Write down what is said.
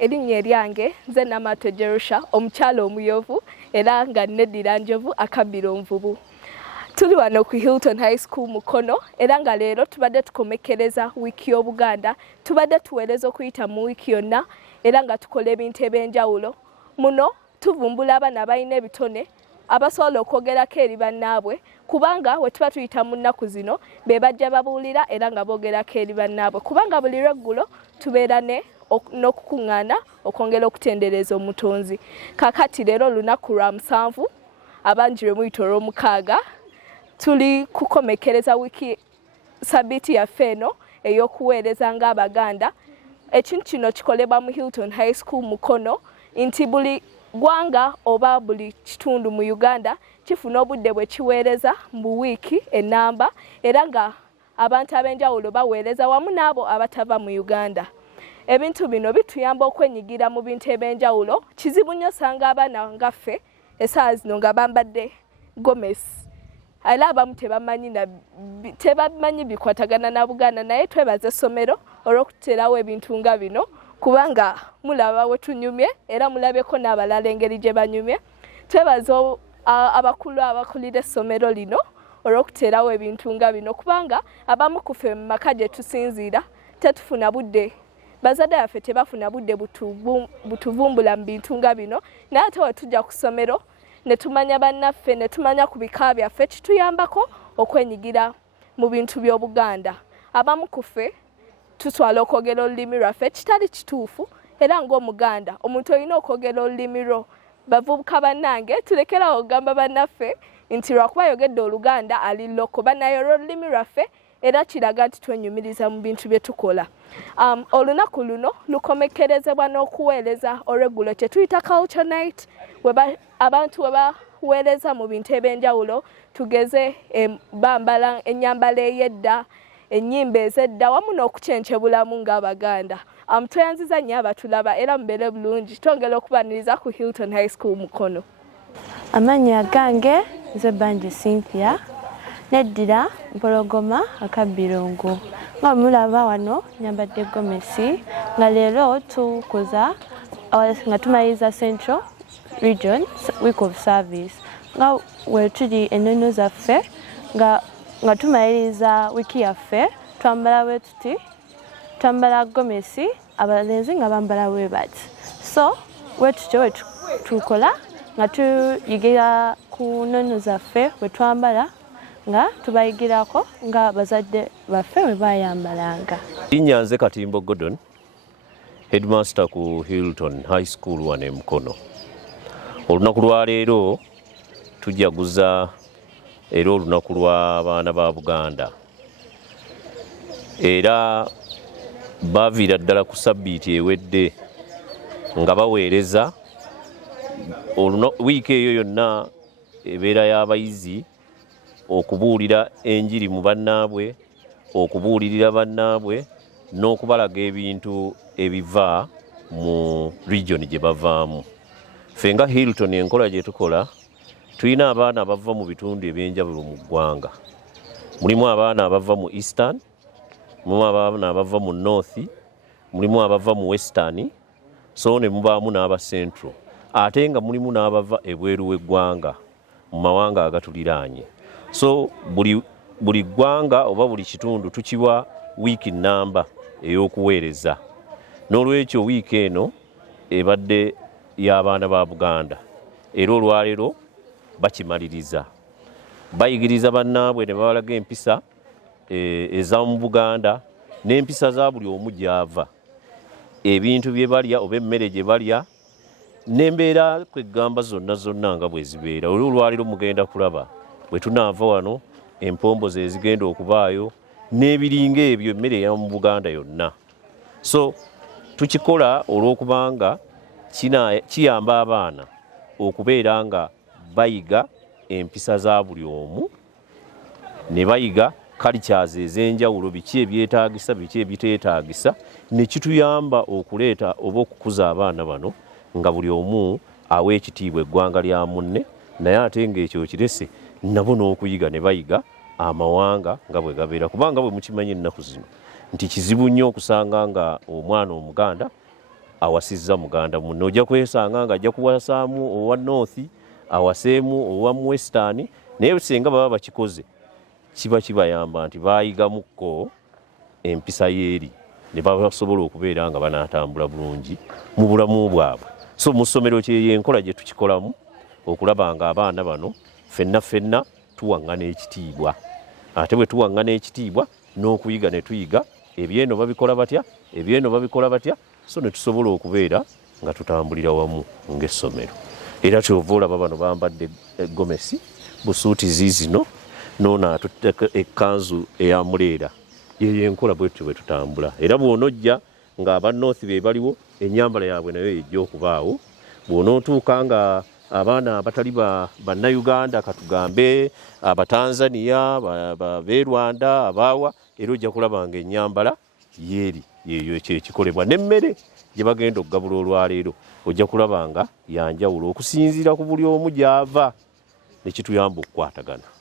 erinnya eryange nze Namato Jerusha omukyala omuyovu era nga neddira njovu akabbira omuvubu. Tuli wano ku Hilton High School Mukono era nga leero tubadde tukomekereza wiiki y'Obuganda, tubadde tuweereza okuyita mu wiiki yonna era nga tukola ebintu eby'enjawulo. Muno tuvumbula abaana abalina ebitone abasobola okwogerako eri bannaabwe kubanga we tuba tuyita mu nnaku zino be bajja babuulira era nga boogerako eri bannaabwe kubanga buli lweggulo tubeera n'okukuŋŋaana okwongera okutendereza omutonzi. Kaakati leero olunaku lwa 7 abangi lwe muyita olw'omukaaga tuli kukomekereza wiiki sabiiti yaffe eno ey'okuweereza ng'Abaganda. Ekintu kino kikolebwa mu Hilton High School Mukono nti buli gwanga oba buli kitundu mu Uganda kifuna obudde bwe kiweereza mu wiiki ennamba era nga abantu ab'enjawulo baweereza wamu n'abo abatava mu Uganda. Ebintu bino bituyamba okwenyigira mu bintu eby'enjawulo. Kizibu nnyo osanga abaana ngaffe essaawa zino nga bambadde gomesi era abamu tebamanyi bikwatagana na Buganda, naye twebaza essomero olw'okuterawo ebintu nga bino kubanga mulaba we tunyumye era mulabyeko n'abalala engeri gye banyumye. Twebaza abakulu abakulira essomero lino olw'okuterawo ebintu nga bino kubanga abamu ku ffe mu maka gye tusinziira tetufuna budde, bazadde baffe tebafuna budde butuvumbula mu bintu nga bino, naye ate we tujja ku ssomero ne tumanya bannaffe ne tumanya ku bika byaffe kituyambako okwenyigira mu bintu by'Obuganda. Abamu ku ffe tuswala okwogera olulimi lwaffe kitali kituufu era ng'Omuganda omuntu olina okwogera olulimi lwo. Bavubuka bannange tulekerawo okugamba bannaffe nti lwakuba ayogedde Oluganda ali loko, bannayolwa olulimi lwaffe era kiraga nti twenyumiriza mu bintu bye tukola. Olunaku luno lukomekerezebwa n'okuweereza olw'eggulo kye tuyita Culture Night, abantu we baweereza mu bintu eby'enjawulo, tugeze bambala ennyambala ey'edda, ennyimba ez'edda wamu n'okukyenkyebulamu ng'Abaganda. Tweyanziza nnyo abatulaba era mubeere bulungi, twongera okubaniriza ku Hilton High School Mukono. Amannya gange nze Banji Cynthia neddira mpologoma akabbirongo. Nga mulaba wano nyambadde gomesi nga leero tukuza nga tumaliriza Central Region Week of Service nga we tuli ennono zaffe nga tumaliriza wiiki yaffe twambala bwe tuti, twambala gomesi, abalenzi nga bambala bwebati. So we tutyo we tukola nga tuyigira ku nnono zaffe we twambala nga tubayigirako nga bazadde baffe we bayambalanga. Nze Katimbo Gordon, headmaster ku Hilton High School wano e Mukono. Olunaku lwa leero tujaguza era olunaku lw'abaana ba Buganda era baviira ddala ku sabbiiti ewedde nga baweereza. Wiiki eyo yonna ebeera y'abayizi okubuulira enjiri mu bannaabwe, okubuulirira bannaabwe n'okubalaga ebintu ebiva mu region gye bavaamu. Ffe nga Hilton enkola gye tukola tulina abaana abava mu bitundu eby'enjawulo mu ggwanga. Mulimu abaana abava mu Eastern, mulimu abaana abava mu North, mulimu abava mu Western, so ne mubaamu n'aba Central. Ate nga mulimu n'abava ebweru w'eggwanga mu mawanga agatuliraanye. So buli ggwanga oba buli kitundu tukiwa wiiki nnamba ey'okuweereza. N'olwekyo wiiki eno ebadde y'abaana ba Buganda era olwaleero bakimaliriza. Bayigiriza bannaabwe ne babalaga empisa ez'omu Buganda n'empisa za buli omu gy'ava, ebintu bye balya oba emmere gye balya n'embeera kwegamba zonna nga bwe zibeera. Olwaleero mugenda kulaba bwe tunaava wano empombo ze zigenda okubaayo n'ebiringa ebyo emmere eya mu Buganda yonna. So tukikola olw'okubanga kiyamba abaana okubeera nga bayiga empisa za buli omu, ne bayiga cultures ez'enjawulo, biki ebyetaagisa biki ebiteetaagisa, ne kituyamba okuleeta oba okukuza abaana bano nga buli omu awa ekitiibwa eggwanga lya munne, naye ate ng'ekyo kirese nabo n'okuyiga ne bayiga amawanga nga bwe gabeera. Kubanga bwe mukimanyi ennaku zino nti kizibu nnyo okusanga nga omwana Omuganda awasizza muganda munne. Ojja kwesanga nga ajja kuwasaamu owa north, awaseemu owa western, naye singa baba bakikoze kiba kibayamba nti baayigamukko empisa y'eri ne basobola okubeera nga banaatambula bulungi mu bulamu bwabwe. So mu ssomero enkola gye tukikolamu okulaba nga abaana bano ffenna tuwaŋŋana ekitiibwa. Ate bwe tuwaŋŋana ekitiibwa n'okuyiga ne tuyiga ebyeno babikola batya, ebyeno babikola batya, so ne tusobola okubeera nga tutambulira wamu ng'essomero. Era kyova olaba bano bambadde gomesi busuuti ziizino noona atutte ekkanzu eya muleera. Yeyo enkola bwetyo bwe tutambula. Era bw'onojja ng'aba north be baliwo, ennyambala yaabwe nayo ejja okubaawo. Bw'onootuuka nga abaana abatali bannayuganda katugambe abatanzania b'e Rwanda abaawa, era ojja kulaba nga ennyambala yeeri yeyo ekikolebwa. N'emmere gye bagenda okugabula olwaleero ojja kulaba nga yanjawulo okusinziira ku buli omu gy'ava, ne kituyamba okukwatagana.